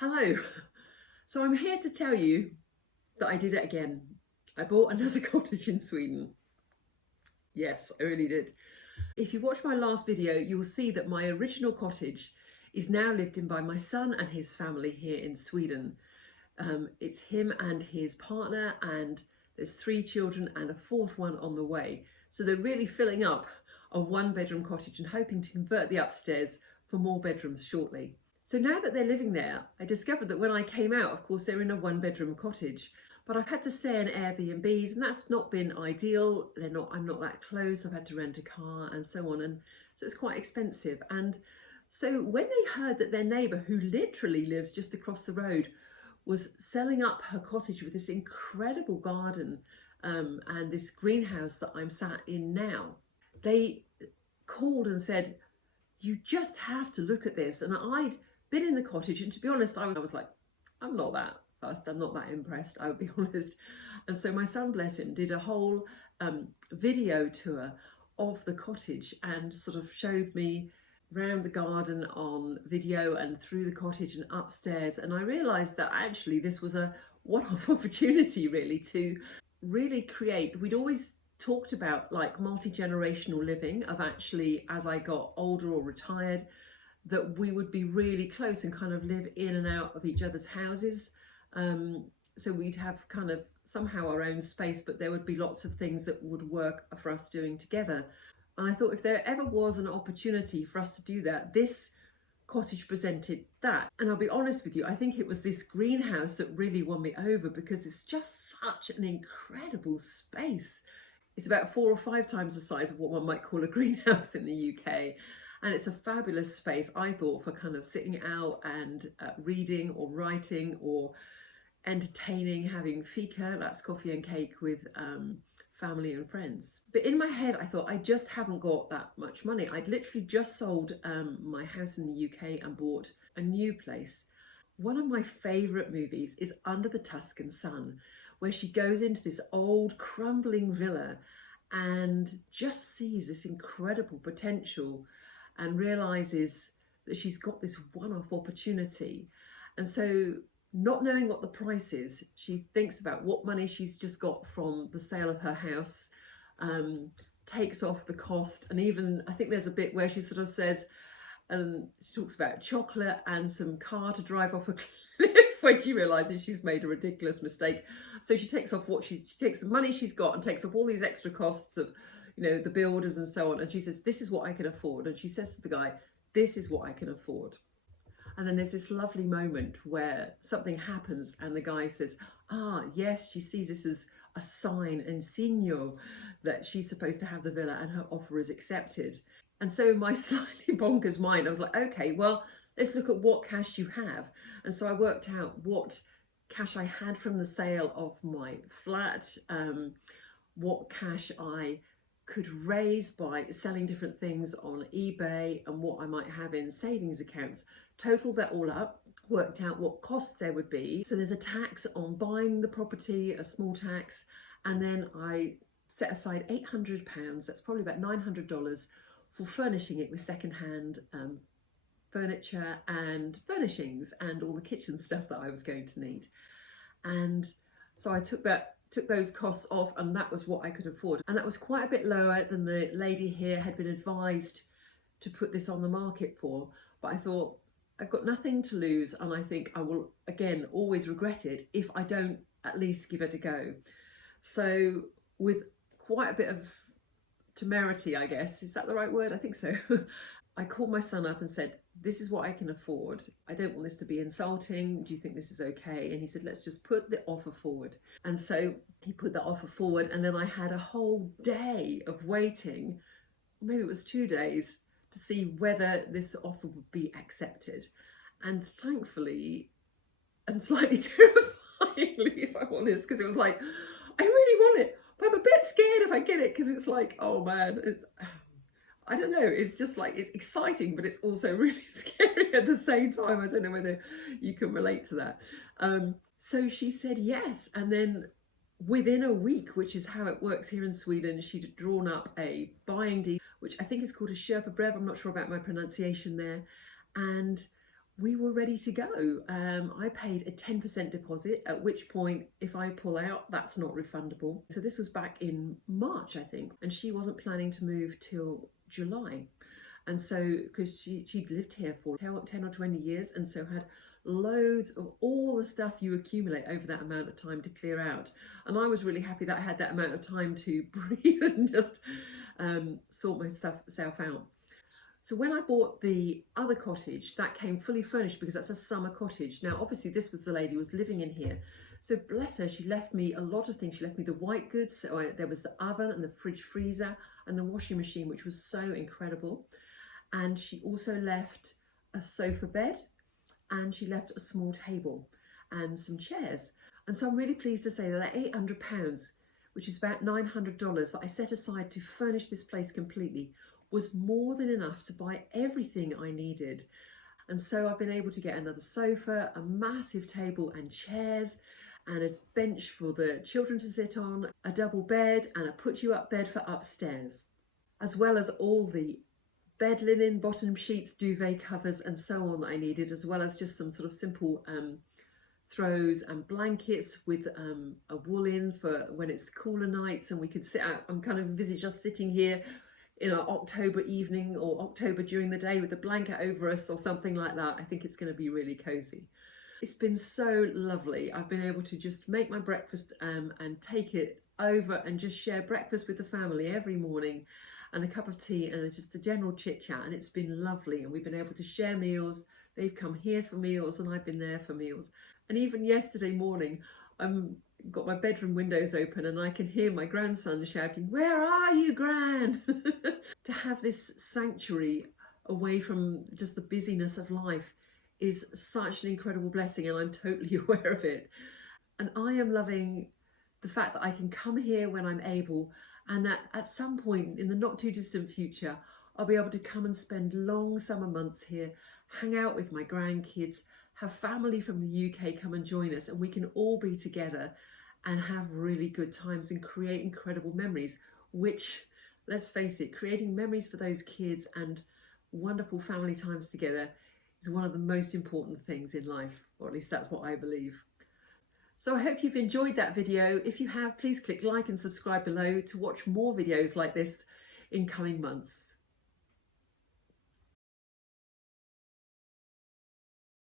Hello. So I'm here to tell you that I did it again. I bought another cottage in Sweden. Yes, I really did. If you watch my last video, you'll see that my original cottage is now lived in by my son and his family here in Sweden. It's him and his partner, and there's 3 children and a 4th one on the way. So they're really filling up a 1-bedroom cottage and hoping to convert the upstairs for more bedrooms shortly. So now that they're living there, I discovered that when I came out, of course, they're in a 1-bedroom cottage, but I've had to stay in Airbnbs, and that's not been ideal. I'm not that close. I've had to rent a car and so on. And so it's quite expensive. And so when they heard that their neighbour, who literally lives just across the road, was selling up her cottage with this incredible garden and this greenhouse that I'm sat in now, they called and said, "You just have to look at this." And I'd been in the cottage, and to be honest, I was like, I'm not that fussed, I'm not that impressed, I would be honest. And so my son, bless him, did a whole video tour of the cottage and sort of showed me round the garden on video and through the cottage and upstairs. And I realised that actually this was a one-off opportunity really to really create. We'd always talked about like multi-generational living, of actually as I got older or retired, that we would be really close and kind of live in and out of each other's houses. So we'd have kind of somehow our own space, but there would be lots of things that would work for us doing together. And I thought if there ever was an opportunity for us to do that, this cottage presented that. And I'll be honest with you, I think it was this greenhouse that really won me over, because it's just such an incredible space. It's about 4 or 5 times the size of what one might call a greenhouse in the UK. And it's a fabulous space, I thought, for kind of sitting out and reading or writing or entertaining, having fika, that's coffee and cake, with family and friends. But in my head, I thought, I just haven't got that much money. I'd literally just sold my house in the UK and bought a new place. One of my favourite movies is Under the Tuscan Sun, where she goes into this old crumbling villa and just sees this incredible potential and realises that she's got this one-off opportunity. And so, not knowing what the price is, she thinks about what money she's just got from the sale of her house, takes off the cost, and even, I think there's a bit where she sort of says, she talks about chocolate and some car to drive off a cliff when she realises she's made a ridiculous mistake. So she takes off she takes the money she's got and takes off all these extra costs of, the builders and so on. And she says, "This is what I can afford." And she says to the guy, "This is what I can afford." And then there's this lovely moment where something happens and the guy says, yes, she sees this as a sign and signal that she's supposed to have the villa and her offer is accepted. And so in my slightly bonkers mind, I was like, okay, well, let's look at what cash you have. And so I worked out what cash I had from the sale of my flat, what cash I could raise by selling different things on eBay, and what I might have in savings accounts. Totaled that all up, worked out what costs there would be. So there's a tax on buying the property, a small tax, and then I set aside £800, that's probably about $900, for furnishing it with secondhand furniture and furnishings and all the kitchen stuff that I was going to need. And so I took those costs off, and that was what I could afford. And that was quite a bit lower than the lady here had been advised to put this on the market for. But I thought, I've got nothing to lose, and I think I will, again, always regret it if I don't at least give it a go. So with quite a bit of temerity, I guess, is that the right word? I think so. I called my son up and said, "This is what I can afford. I don't want this to be insulting. Do you think this is okay?" And he said, "Let's just put the offer forward." And so he put the offer forward, and then I had a whole day of waiting, maybe it was 2 days, to see whether this offer would be accepted. And thankfully, and slightly terrifyingly, if I'm honest, because it was like, I really want it, but I'm a bit scared if I get it, because it's like, oh man, I don't know, it's just like, it's exciting, but it's also really scary at the same time. I don't know whether you can relate to that. So she said yes, and then within a week, which is how it works here in Sweden, she'd drawn up a buying deed, which I think is called a Sherpa Brev. I'm not sure about my pronunciation there. And we were ready to go. I paid a 10% deposit, at which point, if I pull out, that's not refundable. So this was back in March, I think, and she wasn't planning to move till July. And so, because she'd lived here for 10 or 20 years, and so had loads of all the stuff you accumulate over that amount of time to clear out. And I was really happy that I had that amount of time to breathe and just sort myself out. So when I bought the other cottage, that came fully furnished because that's a summer cottage. Now, obviously, this was the lady who was living in here. So bless her, she left me a lot of things. She left me the white goods. So there was the oven and the fridge freezer and the washing machine, which was so incredible. And she also left a sofa bed, and she left a small table and some chairs. And so I'm really pleased to say that £800, which is about $900 that I set aside to furnish this place completely, was more than enough to buy everything I needed. And so I've been able to get another sofa, a massive table and chairs, and a bench for the children to sit on, a double bed and a put-you-up bed for upstairs, as well as all the bed linen, bottom sheets, duvet covers and so on that I needed, as well as just some sort of simple throws and blankets with a wool in for when it's cooler nights and we could sit out. I'm kind of envisaging just sitting here in an October evening or October during the day with a blanket over us or something like that. I think it's going to be really cozy. It's been so lovely. I've been able to just make my breakfast and take it over and just share breakfast with the family every morning, and a cup of tea and just a general chit chat, and it's been lovely. And we've been able to share meals. They've come here for meals and I've been there for meals. And even yesterday morning, got my bedroom windows open and I can hear my grandson shouting, "Where are you, Gran?" To have this sanctuary away from just the busyness of life is such an incredible blessing, and I'm totally aware of it. And I am loving the fact that I can come here when I'm able, and that at some point in the not too distant future, I'll be able to come and spend long summer months here, hang out with my grandkids, have family from the UK come and join us, and we can all be together and have really good times and create incredible memories, which, let's face it, creating memories for those kids and wonderful family times together is one of the most important things in life, or at least that's what I believe. So I hope you've enjoyed that video. If you have, please click like and subscribe below to watch more videos like this in coming months.